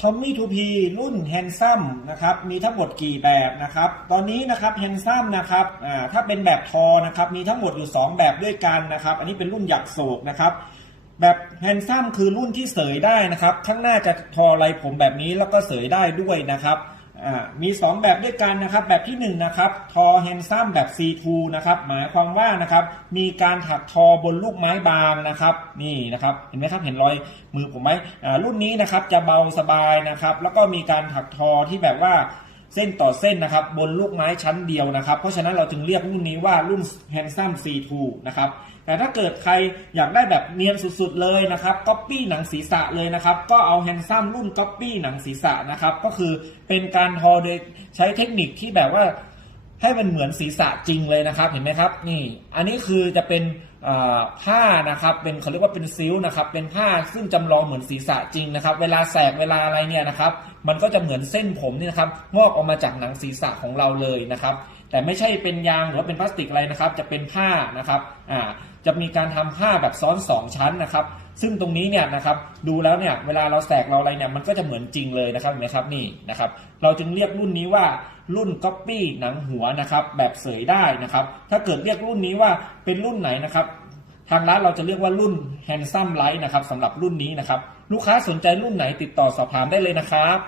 ทอมมี่ทูพีรุ่นแฮนซัมนะครับมีทั้งหมดกี่แบบนะครับตอนนี้นะครับแฮนซัมนะครับถ้าเป็นแบบทอนะครับมีทั้งหมดอยู่ 2 แบบด้วยกันนะครับ อันนี้เป็นรุ่นหยักโศกนะครับ แบบแฮนซัมคือรุ่นที่เสยได้นะครับ ข้างหน้าจะทอไรผมแบบนี้แล้วก็เสยได้ด้วยนะครับ อ่ามี2แบบด้วยกันนะครับ แบบที่1นะครับทอเฮนซัมแบบ C2 นะครับหมายความว่านะครับมีการถักทอบนลูกไม้บางนะครับนี่นะครับเห็นไหมครับเห็นรอยมือผมไหมรุ่นนี้นะครับจะเบาสบายนะครับ แล้วก็มีการถักทอที่แบบว่า เส้นต่อเส้นนะครับ บนลูกไม้ชั้นเดียวนะครับ เพราะฉะนั้นเราจึงเรียกรุ่นนี้ว่ารุ่น Handsome C2 นะครับ แต่ถ้าเกิดใครอยากได้แบบเนียนสุดๆเลยนะครับก๊อปปี้หนังศีรษะเลยนะครับ ก็เอา Handsome รุ่นก๊อปปี้หนังศีรษะนะครับ ก็คือเป็นการทอโดยใช้เทคนิคที่แบบว่าให้มันเหมือนศีรษะจริงเลยนะครับ เห็นไหมครับ นี่ อันนี้คือจะเป็นผ้านะครับเป็นเขาเรียกว่าเป็นซิลนะครับเป็นผ้าซึ่งจำลองเหมือนศีรษะจริงนะครับ เวลาแสกเวลาอะไรเนี่ยนะครับ มันก็จะเหมือนเส้นผมนี่นะครับงอกออกมาจากหนังศีรษะของเราเลยนะครับ แต่ไม่ใช่เป็นยางหรือว่าเป็นพลาสติกอะไรนะครับ จะเป็นผ้านะครับอ่าจะมีการทำผ้าแบบซ้อนสองชั้นนะครับ ซึ่งตรงนี้เนี่ยนะครับดูแล้วเนี่ยเวลาเราแสกเราอะไรเนี่ยมันก็จะเหมือนจริงเลยนะครับเห็นไหมครับนี่นะครับ เราจึงเรียกรุ่นนี้ว่ารุ่นก๊อปปี้หนังหัวนะครับแบบเสยได้นะครับ ถ้าเกิดเรียกรุ่นนี้ว่าเป็นรุ่นไหนนะครับ ทางร้านเราจะเรียกว่ารุ่น Handsome Light นะครับสำหรับรุ่นนี้นะครับ ลูกค้าสนใจรุ่นไหนติดต่อสอบถามได้เลยนะครับ